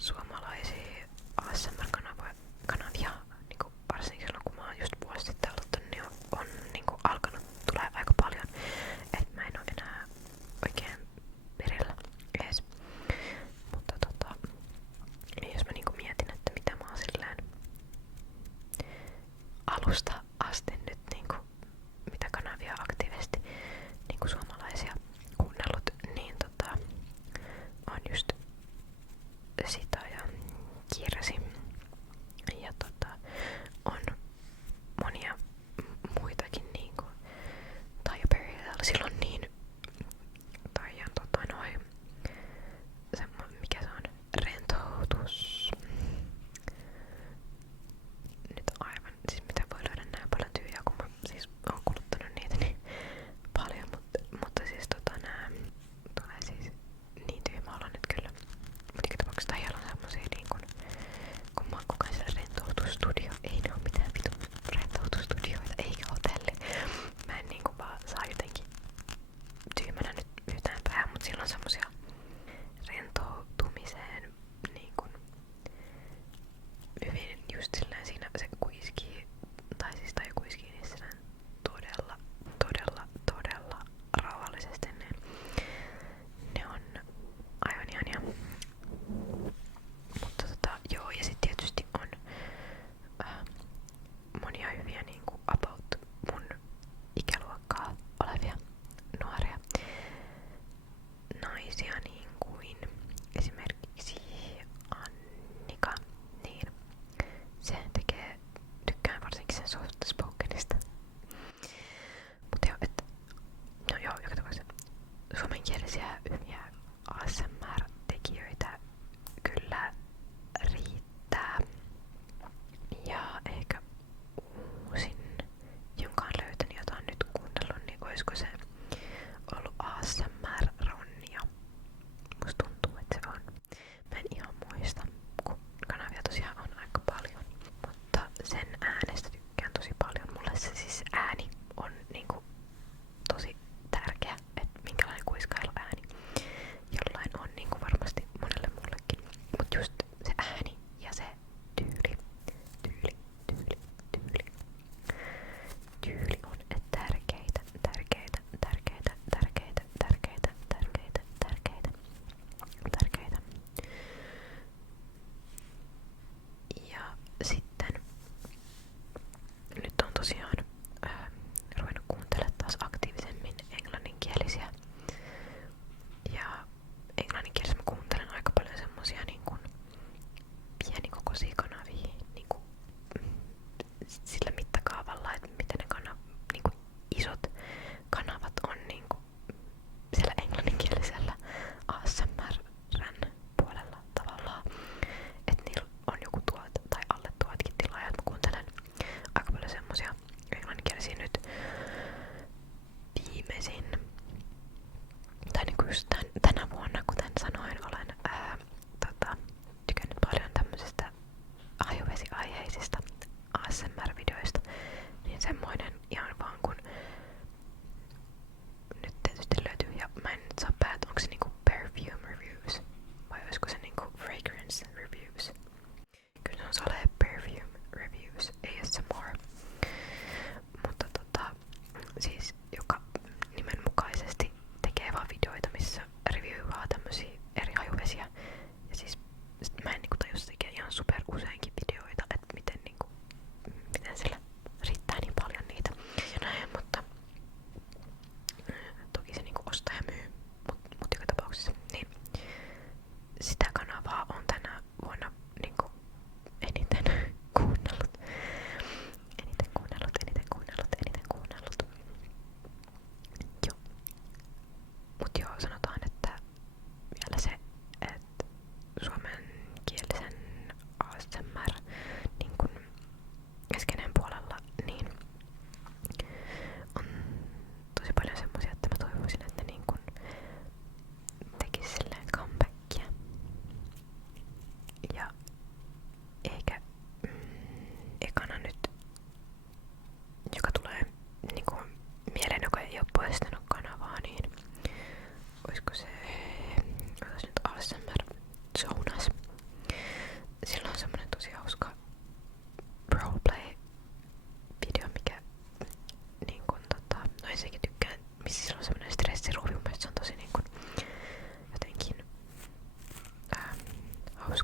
suomalaisia ASMR-kanavia, niinku varsinkin silloin kun mä oon just vuosi sitten aloittanut, niin on niinku alkanut tulee aika paljon, et mä en oo enää oikein perillä ees. Mutta jos mä niinku mietin, että mitä mä oon silleen alusta asti nyt niinku, mitä kanavia aktiivisesti niinku suomalaisia kuunnellut, niin on just sitä ja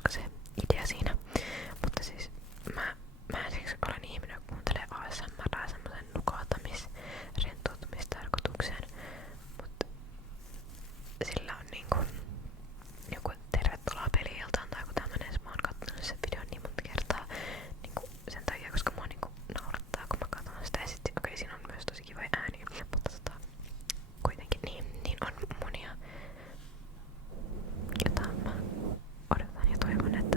hauska se idea siinä. Mutta siis mä ensiksi olen ihminen, joka kuuntelee ASMR:ää semmosen nukahtamis- rentoutumistarkoitukseen. Mutta sillä on niinku joku tervetuloa peli-iltaan tai joku tämmönen, mä oon kattonut sen videon niin monta kertaa niinku sen takia, koska mua niinku naurattaa, kun mä katon sitä ja sit okei, siinä on myös tosi kivoja ääniä, mutta kuitenkin niin on monia, jota mä odotan ja toivon, että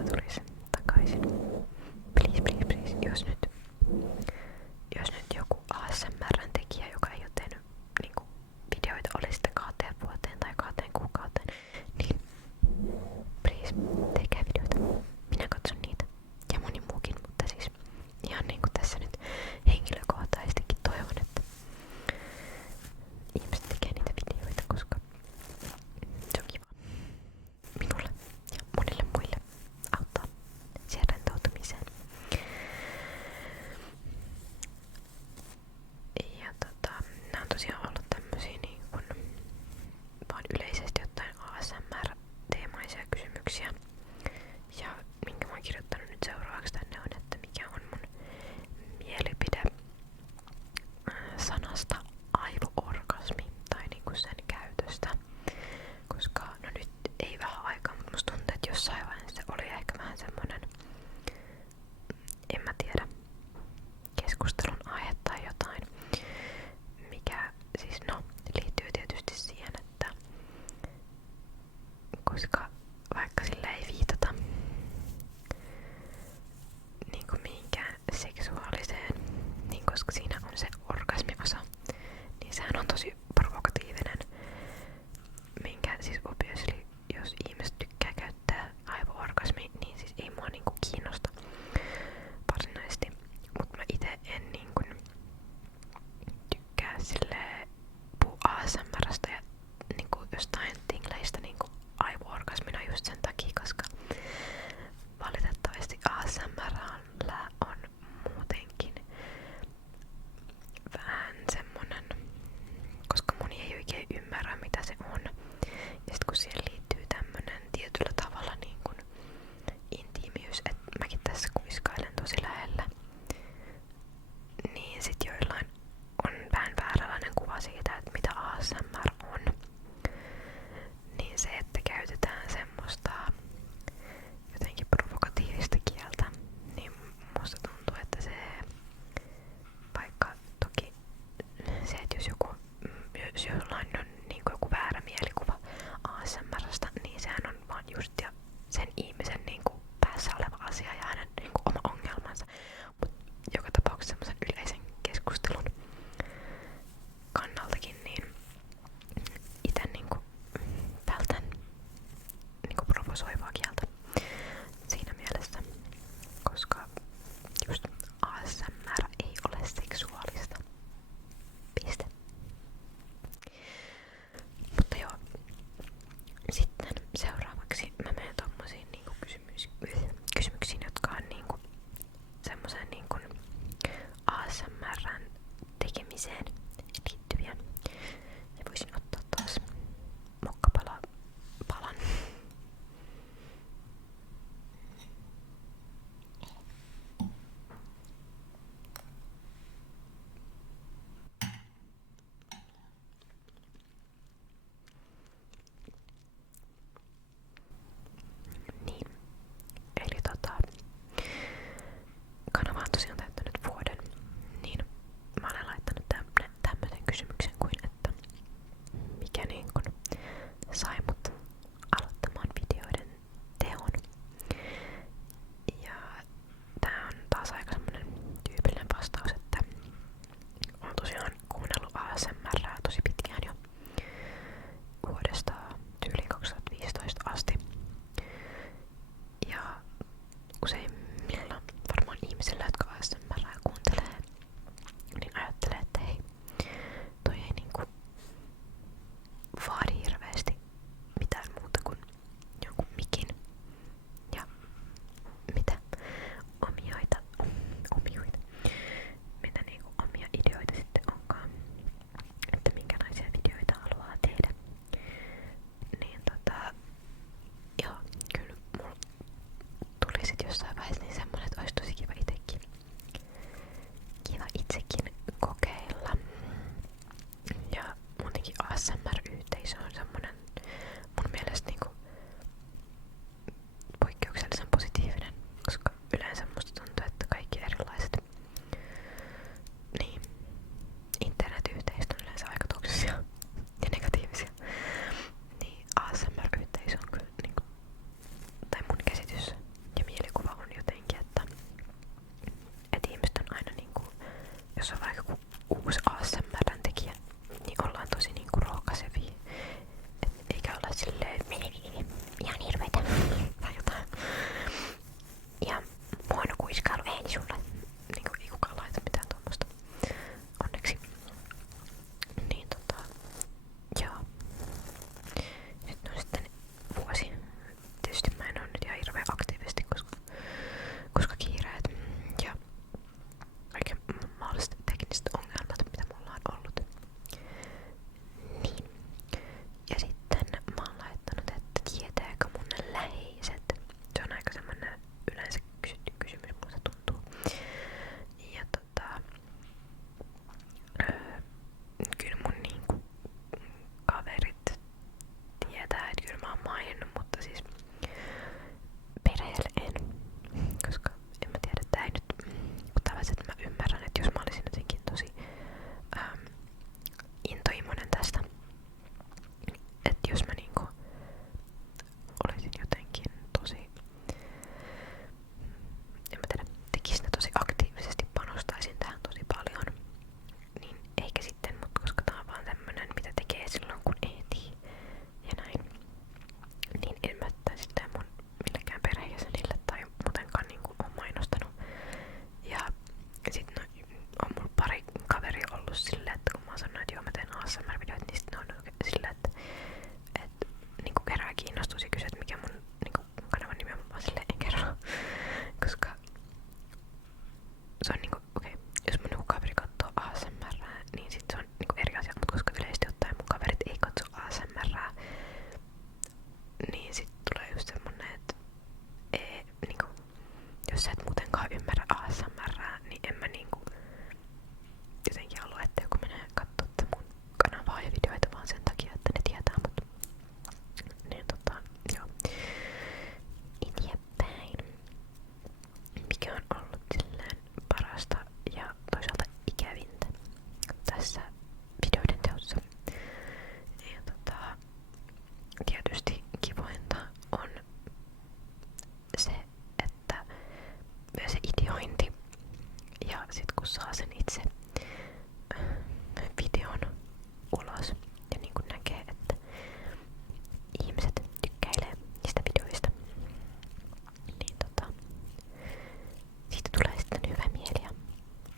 tuli sit jossain vaiheessa niin semmonen, että olisi tosi kiva itsekin kokeilla. Ja muutenkin ASMR-yhteisö on semmonen mun mielestä niinku poikkeuksellisen positiivinen, koska yleensä musta tuntuu, että kaikki erilaiset niin, internet-yhteisöt on yleensä aika toksisia ja negatiivisia. Niin ASMR-yhteisö on kyllä niinku, tai mun käsitys ja mielikuva on jotenkin, että ihmiset on aina niinku, jos on vaikka uusi ASMR:n tekijä, niin ollaan tosi niinku rohkaisevia. Eikä olla silleen ihan hirveitä tai jotain. Ja huono kuiskailu ei sulle. Niinku ei kukaan laita mitään tommosta. Onneksi. Niin joo. Nyt on sitten vuosi. Tietysti mä en oo nyt ihan hirveän aktiivisesti, koska kiireet ja kaiken mahdolliset tekniset ongelmat, mitä mulla on ollut. Niin. Ja sitten mä oon laittanut, että tietääkö mun läheiset. Se on aika semmonen yleensä kysytty kysymys, musta tuntuu. Ja kyllä mun niinku kaverit tietää, että kyllä mä oon maininnut, mutta siis perheelle en. Koska en mä tiedä, tää ei nyt, kun tavallaan, että mä ymmärrän, että jos mä olisin jotenkin tosi intohimoinen tästä, että jos mä niinku olisin jotenkin tosi, en mä tiedä, tekisin sitä tosi aktiivisesti, panostaisin tähän tosi paljon, niin eikä sitten, mutta koska tää on vaan tämmönen, mitä tekee silloin kun ehtii ja näin, niin en mä sitä mun millekään perheenjäsenille tai muutenkaan niinku on mainostanut. Ja sit on mulla pari kaveria ollut silleen, että kun mä oon sanonut, että joo mä teen ASMR-videoita, niin sit ne on silleen, että niinku kerää kiinnostus ja kysyy, että mikä mun niinku kanavan nimi on, mä vaan silleen en kerro. Koska se on niinku, okei, jos mun joku kaveri katsoo ASMRää, niin sit se on niinku eri asia, mutta koska yleisesti ottaen mun kaverit ei katso ASMRää, niin sit tulee just semmonen, että niinku, jos sä et muutenkaan ymmärrä ASMRää, niin en mä niinku jotenkin halua, että joku menee kattoo mun kanavaa ja videoita vaan sen takia, että ne tietää mut. Niin joo. Eteenpäin. Mikä on ollut silleen parasta ja toisaalta ikävintä tässä videoiden teossa? Ja tietysti kivointa on se, että se ideointi ja sit kun saa sen itse videon ulos ja niin kun näkee, että ihmiset tykkäilee niistä videoista, niin siitä tulee sitten hyvä mieli ja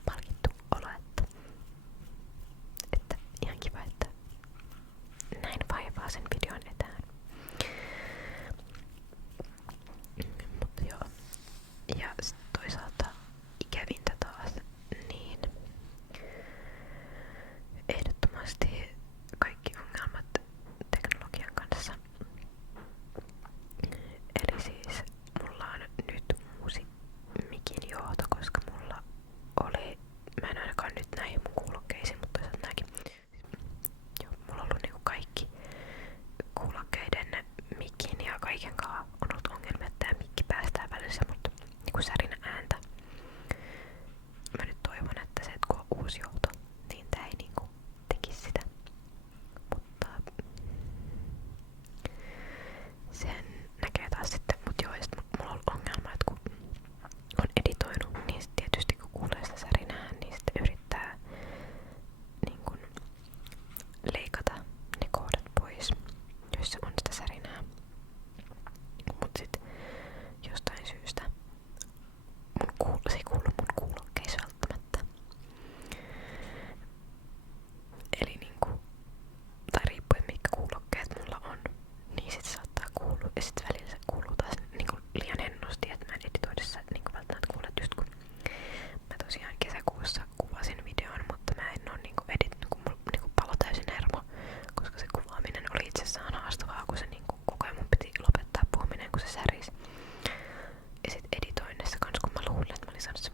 palkittu olo, että ihan kiva, että näin vaivaa sen videon etään. Mutta joo. Ja sit toisaalta ikävintä taas, niin ehdottomasti kaikki ongelmat teknologian kanssa. Eli siis mulla on nyt uusi mikin johto, koska mulla oli, mä en ainakaan nyt näihin mun kuulokkeisiin, mutta toisaalta nääkin. Joo, mulla on ollut niinku kaikki kuulokkeiden mikin ja kaikenkaan on ollut ongelmia, että tää mikki päästää välissä, mutta niinku särinä ja sit editoinnissa kans, kun mä luulen, että mä olin saanut sen